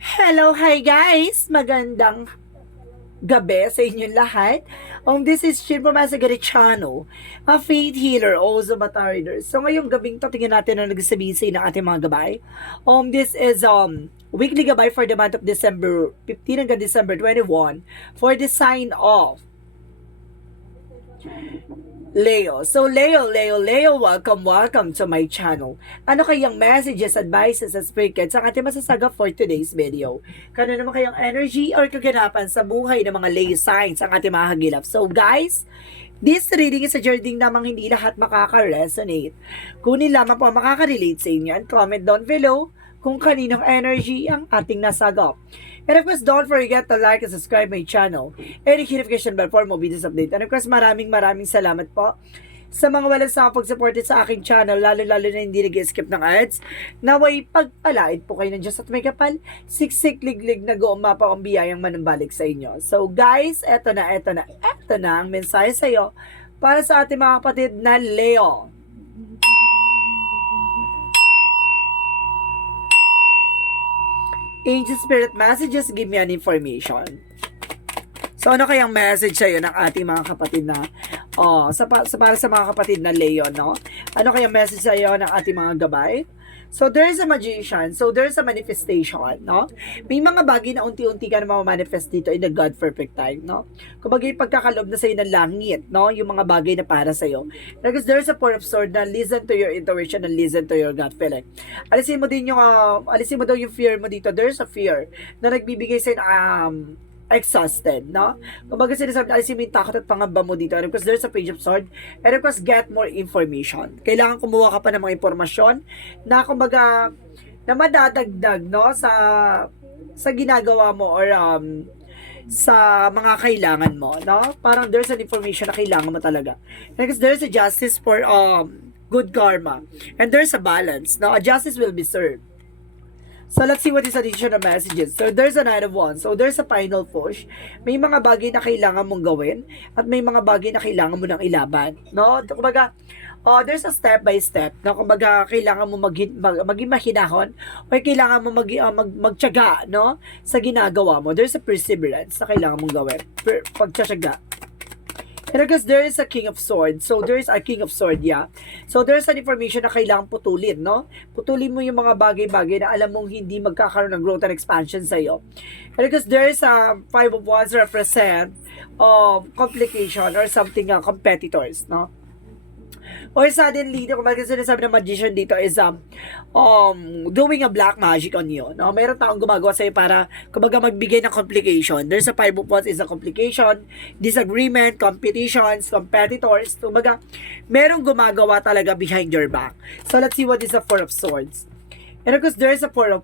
Hello, hi guys! Magandang gabi sa inyong lahat. This is Shin Pumasa Gariciano, a faith healer, also bata reader. So ngayong gabing to, tingnan natin ang nagsabisi ng ating mga gabay. This is weekly gabay for the month of December 15 hanggang December 21 for the sign of Leo. So Leo, welcome to my channel. Ano kayang messages, advices, at spirit guides ang ating masasagap for today's video? Kano naman kayang energy or kaganapan sa buhay ng mga Leo signs ang ating mahagilap? So guys, this reading is a journey namang hindi lahat makaka-resonate. Kunin lamang po ang makaka-relate sa inyo and comment down below kung kaninong energy ang ating nasagap. And of course, don't forget to like and subscribe my channel and hit notification bell for more videos update. And of course, maraming salamat po sa mga walang sapag supported sa aking channel, lalo na hindi nag-skip ng ads. Naway pagpalaid po kayo ng Diyos at may kapal, siksik liglig na guumapa ang biyayang manumbalik sa inyo. So guys, eto na ang mensahe sa iyo para sa ating mga kapatid na Leo. Angel Spirit Messages, give me an information. So, ano kayang message sa'yo ng ating mga kapatid na, para sa mga kapatid na Leo, no? Ano kayang message sa'yo ng ating mga gabay? So, there's a magician. So, there's a manifestation, no? May mga bagay na unti-unti ka na ma-manifest dito in the God perfect time, no? Kumbaga yung pagkakalob na sa'yo ng langit, no? Yung mga bagay na para sa'yo. Because there's a Four of Swords na listen to your intuition and listen to your gut feeling. Alisin mo daw yung fear mo dito. There's a fear na nagbibigay sa'yo exhausted, no? Kumbaga sinasabi, alisin mo yung takot at pangamba mo dito. And of course, there's a Page of Swords. And of course, get more information. Kailangan kumuha ka pa ng mga impormasyon na kumbaga, na madadagdag, no? Sa ginagawa mo or sa mga kailangan mo, no? Parang there's an information na kailangan mo talaga. And because there's a justice for good karma. And there's a balance, no? A justice will be served. So, let's see what is additional messages. So, there's a Nine of Wands. So, there's a final push. May mga bagay na kailangan mong gawin at may mga bagay na kailangan mo nang ilaban. No? Kumbaga, there's a step by step. No? Kumbaga, kailangan mo maging mahinahon o kailangan mo magtiyaga, no? Sa ginagawa mo. There's a perseverance na kailangan mong gawin. Pagtiyaga. And I guess there is a King of Swords. So, there is a King of Swords, yeah. So, there's an information na kailangang putulin, no? Putulin mo yung mga bagay-bagay na alam mong hindi magkakaroon ng growth and expansion sa'yo. And because there is a Five of Wands represent complication or something, competitors, no? Or suddenly, kumbaga sinasabi ng magician dito is doing a black magic on you. No? Meron taong gumagawa sa'yo para kumbaga magbigay ng complication. There's a Five of Wands is a complication, disagreement, competitions, competitors. Kumbaga, merong gumagawa talaga behind your back. So let's see what is the Four of Swords. And of course, there's a Four of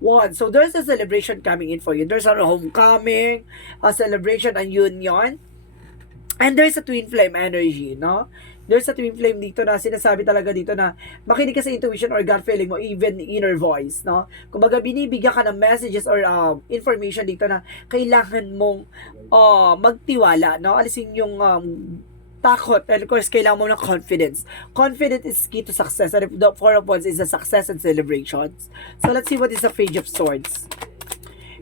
Wands. So there's a celebration coming in for you. There's a homecoming, a celebration, a union. And there's a twin flame energy, no? There's a twin flame dito na sinasabi talaga dito na makinig ka sa intuition or gut feeling mo, even inner voice, no? Kumbaga, binibigyan ka ng messages or information dito na kailangan mong magtiwala, no? Alisin yung takot, and of course, kailangan mo ng confidence. Confidence is key to success. And the Four of Wands is a success and celebrations. So, let's see what is the Page of Swords.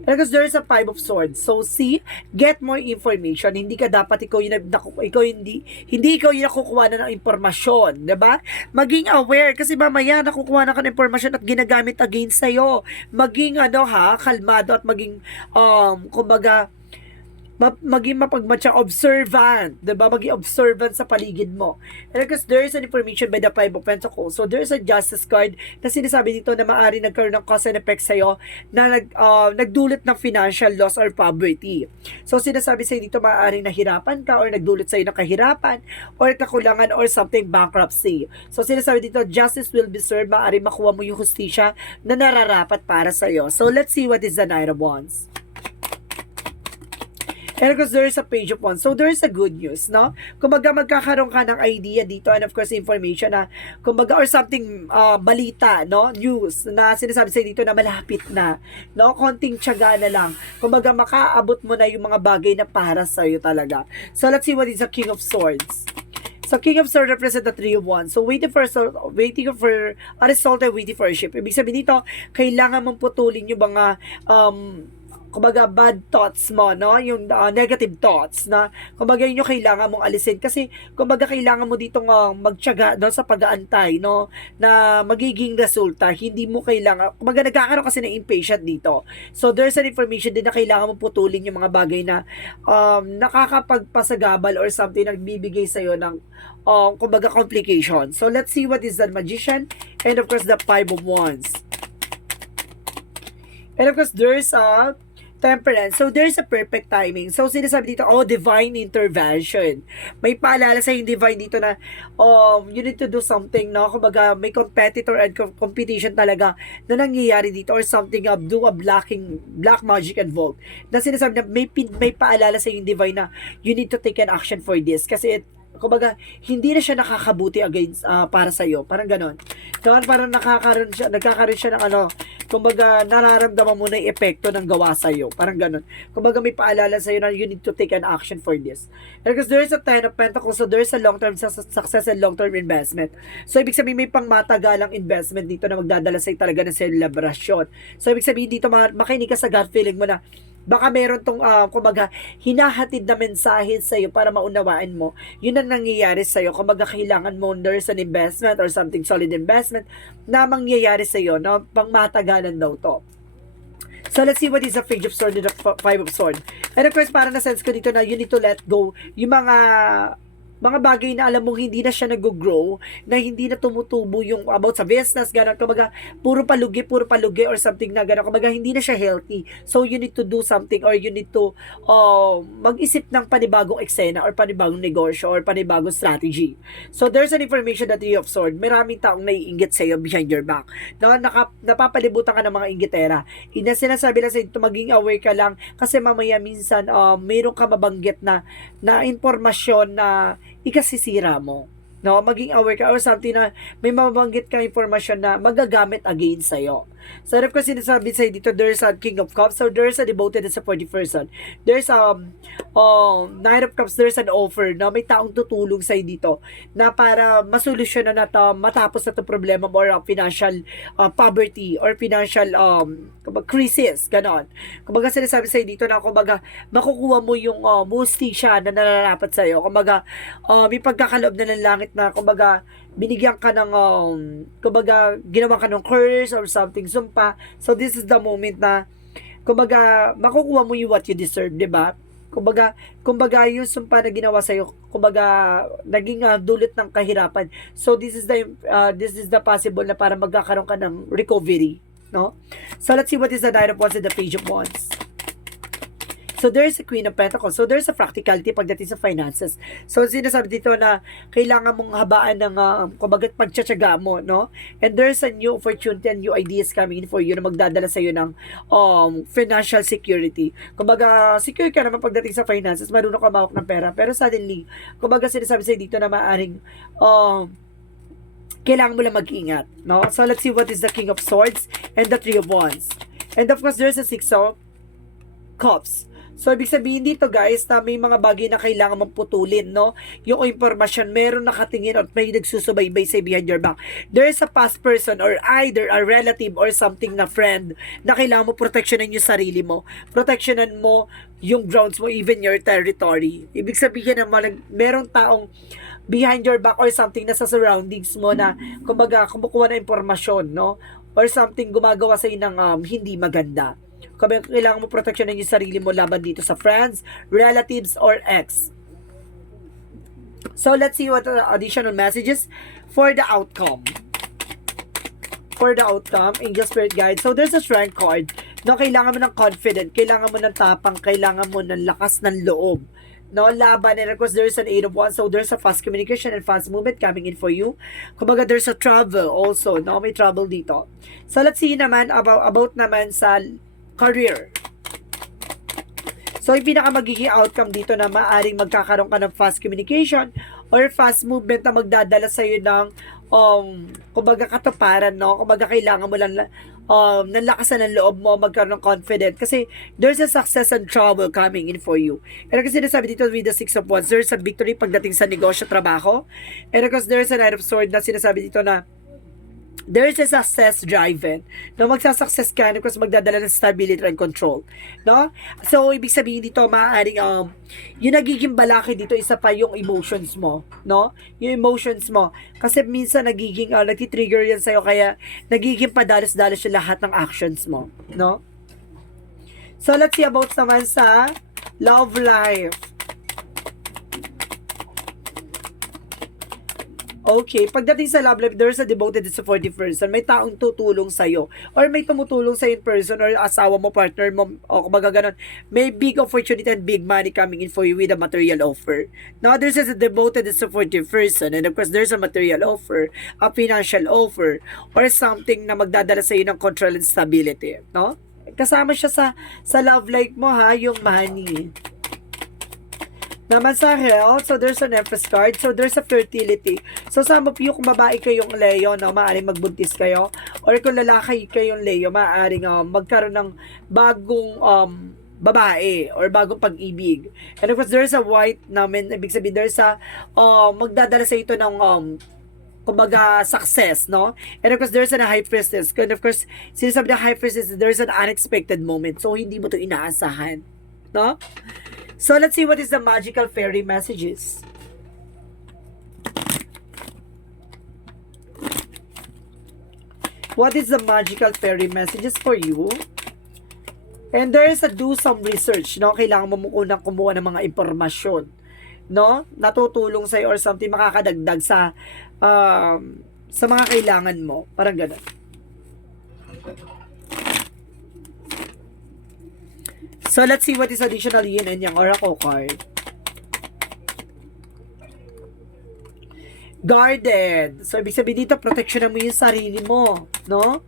Because there is a Five of Swords. So, see, get more information. Hindi ka dapat hindi ikaw yung nakukuha na ng impormasyon, 'di ba? Maging aware kasi mamaya nakukuha na ka ng impormasyon at ginagamit against sa'yo. Maging kalmado at maging kumbaga maging mapagmatsyang observant, diba? Maging observant sa paligid mo. And because there is an information by the Five of Pentacles. So, there is a justice card na sinasabi dito na maaari nagkaroon ng cause and effect sa'yo na nagdulot ng financial loss or poverty. So, sinasabi sa'yo dito maaari nahirapan ka or nagdulot sa'yo ng kahirapan or kakulangan or something bankruptcy. So, sinasabi dito, justice will be served. Maaari makuha mo yung hustisya na nararapat para sa'yo. So, let's see what is the Nine of Wands. And of course, there is a Page of Wands. So, there is a good news, no? Kumbaga, magkakaroon ka ng idea dito and of course, information na, kumbaga, or something, balita, no? News na sinasabi sa'yo dito na malapit na, no? Konting tiyaga na lang. Kumbaga, makaabot mo na yung mga bagay na para sa'yo talaga. So, let's see what is the King of Swords. So, King of Swords represent the Three of Wands. So, waiting for a result and waiting for a ship. Ibig sabihin dito, kailangan mong putulin yung mga kumbaga bad thoughts mo, no? Yung negative thoughts na kumbaga yun yung kailangan mong alisin kasi kumbaga kailangan mo ditong magtiyaga no sa pag-aantay, no? Na magiging resulta, hindi mo kailangan kumbaga nagkakaroon kasi ng impatient dito. So there's an information din na kailangan mo putulin yung mga bagay na nakakapagpasagabal or something na nagbibigay sa iyo ng kumbaga complication. So let's see what is the Magician and of course the Five of Wands. And of course there's a Temperance. So, there's a perfect timing. So, sinasabi dito, divine intervention. May paalala sa yung divine dito na, you need to do something, no? Kumbaga, may competitor and competition talaga na nangyayari dito or something, do a black magic involved. Na sinasabi na, may paalala sa yung divine na, you need to take an action for this. Kasi, kumbaga, hindi na siya nakakabuti against para sa iyo. Parang ganon. So, parang nagkakaroon siya ng kumbaga, nararamdaman mo na yung epekto ng gawa sa iyo. Parang ganon. Kumbaga, may paalala sa iyo na you need to take an action for this. Because there is a Ten of Pentacles, so there is a long-term success and long-term investment. So, ibig sabihin, may pangmatagalang investment dito na magdadala sa iyo talaga ng celebration. So, ibig sabihin dito, makinig ka sa gut feeling mo na baka meron tong kumbaga hinahatid na mensahe sa iyo para maunawaan mo yun ang nangyayari sa iyo. Kumbaga kailangan mo there's an investment or something solid investment na mangyayari sa iyo, no? Pangmatagalan daw to. So let's see what is the Page of Swords and the Five of Swords. And of course, para na sense ko dito na you need to let go yung mga bagay na alam mong hindi na siya nag-grow, na hindi na tumutubo yung about sa business, gano'n, kumbaga, puro palugi or something na gano'n, kumbaga, hindi na siya healthy. So, you need to do something or you need to mag-isip ng panibagong eksena or panibagong negosyo or panibagong strategy. So, there's an information that Three of Swords, maraming taong naiinggit sa'yo behind your back. No, napapalibutan ka ng mga inggitera. Sinasabi lang sa'yo, maging aware ka lang kasi mamaya minsan, mayroon ka mabanggit na informasyon na ikasisira mo. No, maging aware ka or something na may mabanggit ka informasyon na magagamit against sa'yo. So, of course, sinasabi sa'yo dito, there's a King of Cups, so there's a devoted and supportive person. There's Knight of Cups, there's an offer na may taong tutulong sa'yo dito na para masolusyonan na matapos na ito problema mo or financial poverty or financial crisis, ganon. Kumbaga, sinasabi sa'yo dito na kumbaga, makukuha mo yung mustisya na nararapat sa'yo. Kumbaga, may pagkakaloob na ng langit na kumbaga, binigyan ka ng kumbaga ginawa ka ng curse or something, sumpa. So this is the moment na kumbaga makukuha mo yung what you deserve, di ba? Kumbaga yung sumpa na ginawa sa iyo, kumbaga naging dulot ng kahirapan. So this is the possible na para magkakaroon ka ng recovery, no? So let's see what is the Nine of Wands and the Page of Wands. So, there's a Queen of Pentacles. So, there's a practicality pagdating sa finances. So, sinasabi dito na kailangan mong habaan ng kumbaga pagtsatsaga mo, no? And there's a new opportunity and new ideas coming in for you na magdadala sa iyo ng financial security. Kumbaga, secure ka naman pagdating sa finances, marunong ka mawak ng pera. Pero suddenly, kumbaga sinasabi sa'yo dito na maaring kailangan mo lang mag-ingat, no? So, let's see what is the King of Swords and the Three of Wands. And of course, there's a Six of Cups. So, ibig sabihin dito guys, na may mga bagay na kailangan mong putulin, no? Yung impormasyon, meron nakatingin at may nagsusubaybay sa behind your back. There's a past person or either a relative or something na friend na kailangan mo proteksyonan yung sarili mo. Proteksyonan mo yung grounds mo, even your territory. Ibig sabihin naman, merong taong behind your back or something na sa surroundings mo na, kumbaga, kumukuha na impormasyon, no? Or something gumagawa sa ng hindi maganda. Kailangan mo proteksyonan yung sarili mo laban dito sa friends, relatives, or ex. So, let's see what are additional messages for the outcome. For the outcome, Angel Spirit Guide. So, there's a Strength card. No, kailangan mo ng confident, kailangan mo ng tapang, kailangan mo ng lakas ng loob. No, laban. And of course, there's an Eight of Wands. So, there's a fast communication and fast movement coming in for you. Kumbaga, there's a travel also. No, may travel dito. So, let's see naman about naman sa career. So, yung pinaka magiging outcome dito na maaring magkakaroon ka ng fast communication or fast movement na magdadala sa iyo ng kumbaga katuparan, no? Kumbaga kailangan mo lang nanlakasan ng loob mo, magkaroon ng confident. Kasi there's a success and trouble coming in for you. And kasi sinasabi dito with the Six of Wands, there's a victory pagdating sa negosyo, trabaho. And because there's a Knight of Swords na sinasabi dito na there is a success driven. No, magsasuccess ka, because magdadala ng stability and control. No? So, ibig sabihin dito, maaaring, yung nagiging balaki dito, isa pa yung emotions mo. No? Yung emotions mo. Kasi minsan, nagiging, nagtitrigger yan sa'yo, kaya, nagiging padalos-dalos yung lahat ng actions mo. No? So, let's see about naman sa love life. Okay, pagdating sa love life, there's a devoted and supportive person. May taong tutulong sa'yo. Or may tumutulong sa'yo in person, or asawa mo, partner mo, o kumbaga ganun. May big opportunity and big money coming in for you with a material offer. Now, there's a devoted and supportive person. And of course, there's a material offer, a financial offer, or something na magdadala sa'yo ng control and stability. No? Kasama siya sa love life mo, ha, yung money. Naman sa health, so there's an Empress card, so there's a fertility. So some of you, kung babae kayong Leo, no, maaaring magbuntis kayo, or kung lalaki kayong Leo, maaaring magkaroon ng bagong babae, or bagong pag-ibig. And of course, there's a white namin, ibig sabihin, there's a, magdadala sa ito ng, kumbaga, success, no? And of course, there's a high priestess. And of course, sinasabi ng high priestess, there's an unexpected moment. So, hindi mo to inaasahan, no? So, let's see what is the magical fairy messages. What is the magical fairy messages for you? And there is a do some research, no? Kailangan mo unang kumuha ng mga impormasyon, no? Natutulong sa'yo or something, makakadagdag sa mga kailangan mo. Parang ganun. So, let's see what is additional yin and yang oracle card. Guarded. So, ibig sabihin dito, protection mo yung sarili mo. No?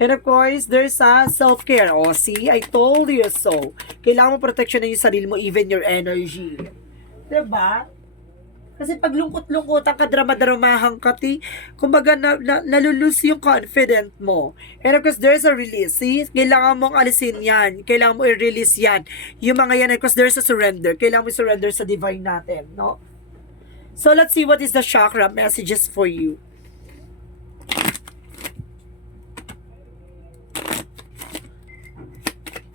And of course, there's a self-care. Oh, see? I told you so. Kailangan mo protection na yung sarili mo, even your energy. Diba? Kasi pag lungkot-lungkotan ka, drama-dramahan ka, kumbaga nalulus yung confident mo. And of course, there's a release. See? Kailangan mong alisin yan. Kailangan mo i-release yan. Yung mga yan, of course, there's a surrender. Kailangan mo i-surrender sa divine natin, no? So, let's see what is the chakra messages for you.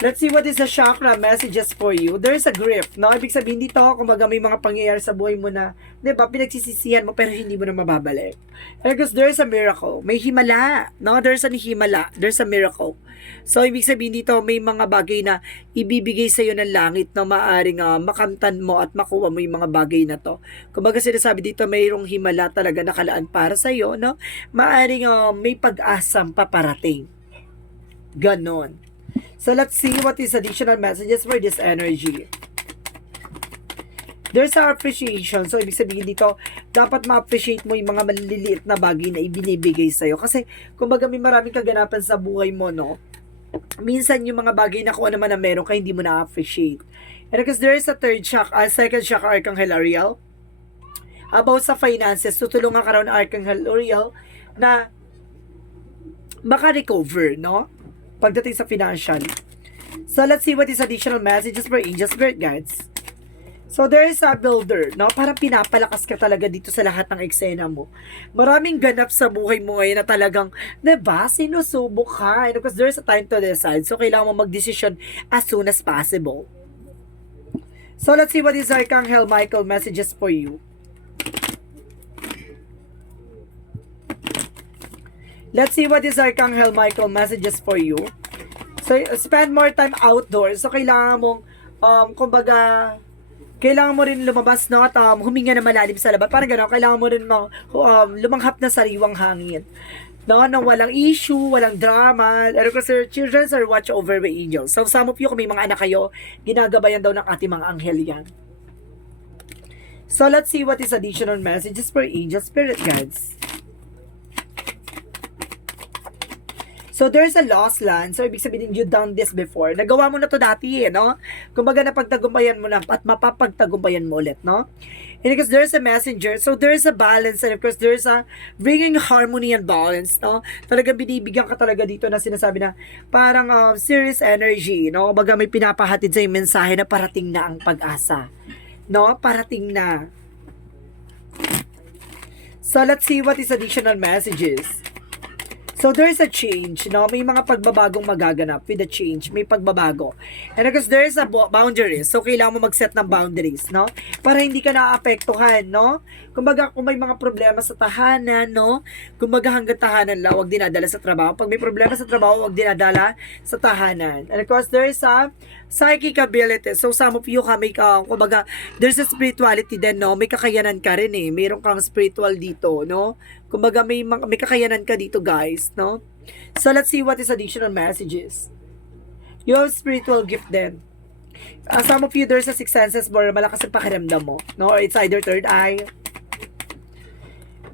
Let's see what is the chakra messages for you. There's a grief, no? Ibig sabihin dito, kumbaga may mga pangyayari sa buhay mo na, di ba, pinagsisisihan mo pero hindi mo na mababalik. And because there's a miracle. May himala, no? There's a himala. There's a miracle. So, ibig sabihin dito, may mga bagay na ibibigay sa'yo ng langit na maaring makamtan mo at makuha mo yung mga bagay na to. Kumbaga sinasabi dito, mayroong himala talaga nakalaan para sa'yo, no? Maaring may pag-asang paparating. Ganon. So, let's see what is additional messages for this energy. There's our appreciation. So, ibig sabihin dito, dapat ma-appreciate mo yung mga maliliit na bagay na ibinibigay sa'yo. Kasi, kumbaga may maraming kaganapan sa buhay mo, no? Minsan yung mga bagay na kung ano naman na meron ka, hindi mo na-appreciate. And because there is a second chakra, Archangel Ariel. About sa finances, tutulungan ka raw ng Archangel Ariel na maka-recover, no? Pagdating sa financial. So, let's see what is additional messages for angel spirit guides. So, there is a builder, no? Parang pinapalakas ka talaga dito sa lahat ng eksena mo. Maraming ganap sa buhay mo ngayon na talagang, diba, sinusubok ka. And because there's a time to decide. So, kailangan mo mag-decision as soon as possible. So, let's see what is Archangel Michael messages for you. Let's see what is Archangel Michael messages for you. So, spend more time outdoors. So, kailangan mong, kumbaga, kailangan mo rin lumabas, no? At huminga na malalim sa labas. Parang gano'n, kailangan mo rin lumanghap na sariwang hangin. No? Nang walang issue, walang drama. And of course, children are watched over by angels. So, some of you, kung may mga anak kayo, ginagabayan daw ng ating mga anghel yan. So, let's see what is additional messages for angel spirit guides. So, there's a lost land. So, ibig sabihin, you done this before. Nagawa mo na to dati, no? Kumbaga, napagtagumpayan mo na at mapapagtagumpayan mo ulit, no? And because there's a messenger, so there's a balance, and of course, there's a bringing harmony and balance, no? Talaga binibigyan ka talaga dito na sinasabi na parang serious energy, no? Kumbaga, may pinapahatid sa mensahe na parating na ang pag-asa, no? Parating na. So, let's see what is additional messages. So, there's a change, no? May mga pagbabagong magaganap with the change. May pagbabago. And because there's a boundaries. So, kailangan mo mag-set ng boundaries, no? Para hindi ka naapektuhan, no? Kumbaga, kung may mga problema sa tahanan, no? Kumbaga, hanggang tahanan lang, huwag dinadala sa trabaho. Pag may problema sa trabaho, huwag dinadala sa tahanan. And of course, there's a psychic ability. So, some of you, kumbaga, there's a spirituality din, no? May kakayanan ka rin, eh. Mayroon kang spiritual dito, no? Kumbaga, may kakayanan ka dito, guys, no? So, let's see what is additional messages. You have spiritual gift then. Some of you, there's a sixth senses more malakas ang pakiramdam mo, no? Or it's either third eye.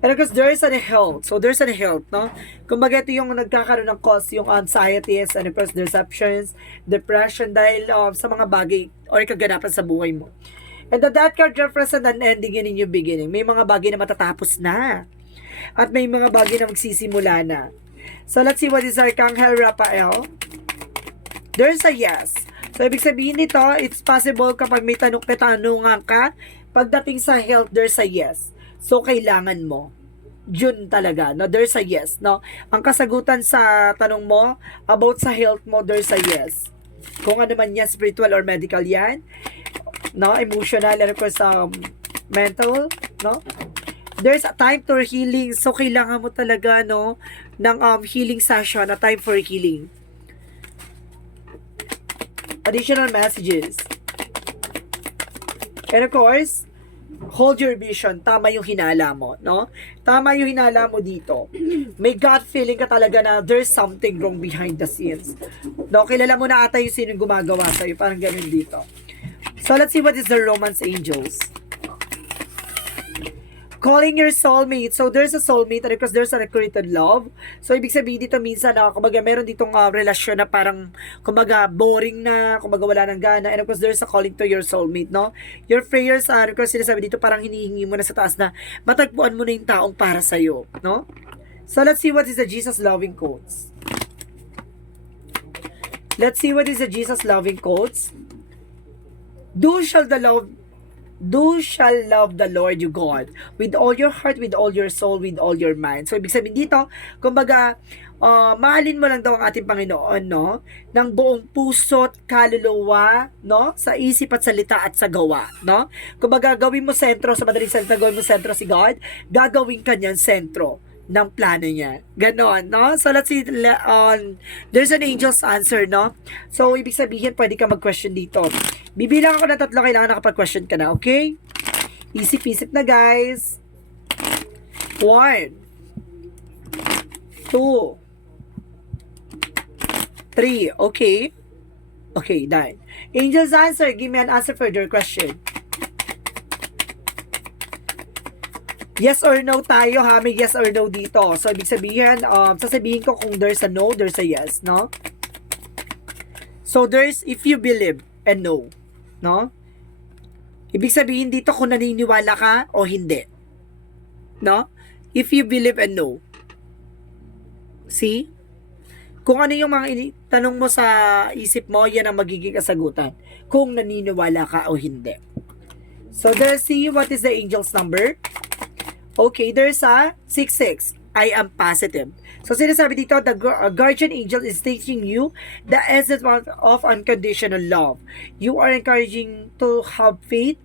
And because there's an health. So, there's an health, no? Kumbaga, ito yung nagkakaroon ng cause, yung anxieties, and of course, deceptions, depression, dahil sa mga bagay or kaganapan sa buhay mo. And the death card represents an ending and a new beginning. May mga bagay na matatapos na. At may mga bagay na magsisimula na. So, let's see what is Archangel Raphael. There's a yes. So, ibig sabihin nito, it's possible kapag may tanungan ka, pagdating sa health, there's a yes. So, kailangan mo. Yun talaga, no? There's a yes, no? Ang kasagutan sa tanong mo, about sa health mo, there's a yes. Kung ano man yan, spiritual or medical yan, no? Emotional, and of course, mental, no? There's a time for healing. So, kailangan mo talaga, no, ng healing session, a time for healing. Additional messages. And of course, hold your vision. Tama yung hinala mo, no? Tama yung hinala mo dito. May gut feeling ka talaga na there's something wrong behind the scenes. No, kilala mo na ata yung sino yung gumagawa sa'yo. Parang ganun dito. So, let's see what is the romance angels. Calling your soulmate. So, there's a soulmate and because there's a recruited love. So, ibig sabihin dito minsan na, kumbaga, meron ditong relasyon na parang, kumbaga, boring na, kumbaga, wala nang gana. And of course, there's a calling to your soulmate, no? Your prayers are, because sinasabi dito, parang hinihingi mo na sa taas na matagpuan mo na yung taong para sa'yo, no? So, let's see what is the Jesus loving quotes. Let's see what is the Jesus loving quotes. Do shall love the Lord your God with all your heart, with all your soul, with all your mind. So, ibig sabihin dito, kumbaga, mahalin mo lang daw ang ating Panginoon, no? Ng buong puso't kaluluwa, no? Sa isip at salita at sa gawa, no? Kumbaga, gawin mo sentro, sa madaling salita, gawin mo sentro si God, gagawin ka niyan sentro ng plano niya. Ganon, no? So, let's see, there's an angel's answer, no? So, ibig sabihin, pwede ka mag-question dito. Bibilang ako ng 3, kailangan nakapag-question ka na, okay? Isip-isip na, guys. 1, 2, 3, okay? Okay, done. Angel's answer, give me an answer for your question. Yes or no tayo, ha? May yes or no dito. So, ibig sabihin, sasabihin ko kung there's a no, there's a yes, no? So, there's if you believe and no, no? Ibig sabihin dito kung naniniwala ka o hindi. No? If you believe and no. See? Kung ano yung mga tanong mo sa isip mo, yan ang magiging kasagutan. Kung naniniwala ka o hindi. So, there's see what is the angel's number. Okay, there's a 66. I am positive. So, sinasabi dito, the guardian angel is teaching you the essence of unconditional love. You are encouraging to have faith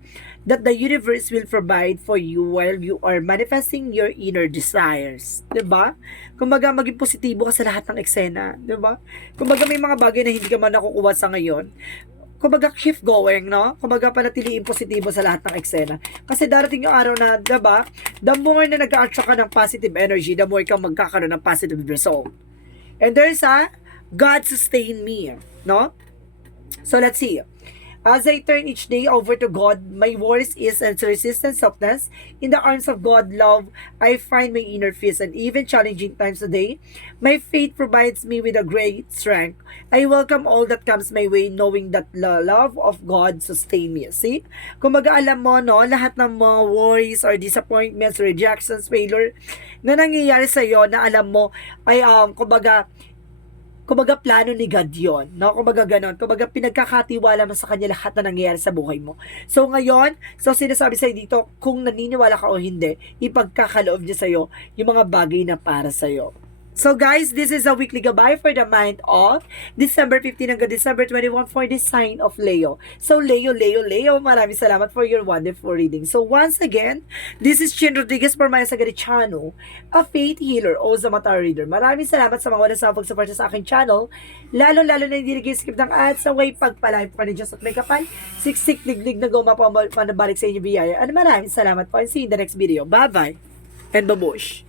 that the universe will provide for you while you are manifesting your inner desires. Diba? Kumbaga, maging positibo ka sa lahat ng eksena. Diba? Kumbaga, may mga bagay na hindi ka man nakukuha sa ngayon. Kumbaga, keep going, no? Kumbaga, panatiliin positibo sa lahat ng eksena. Kasi darating yung araw na, diba? The more na nag-attract ka ng positive energy, the more kang magkakaroon ng positive result. And there's a God sustain me, no? So, let's see. As I turn each day over to God, my worries is and resistance softness. In the arms of God, love, I find my inner peace, and even challenging times today, my faith provides me with a great strength. I welcome all that comes my way, knowing that the love of God sustain me. See? Kumbaga alam mo, no, lahat ng mga worries or disappointments, rejections, failure na nangyayari sa iyo na alam mo ay kumbaga plano ni God yun, no? Kumbaga ganon, kumbaga pinagkakatiwala mo sa kanya lahat na nangyayari sa buhay mo. So ngayon, sinasabi sa'yo dito, kung naniniwala ka o hindi, ipagkakaloob niya sa'yo yung mga bagay na para sa'yo. So guys, this is a weekly gabay for the month of December 15 hanggang December 21 for the sign of Leo. So Leo, maraming salamat for your wonderful reading. So once again, this is Chin Rodriguez for Maya Sagarichano, a faith healer o Zamatara reader. Maraming salamat sa mga walang sawang pag-support sa aking channel, lalo na hindi nag-skip ng ads sa way pagpalay po ka ni Diyos at may kapal, siksik liglig na gumapang manabalik sa inyo biyaya. And maraming salamat po and see you in the next video. Bye-bye and babush!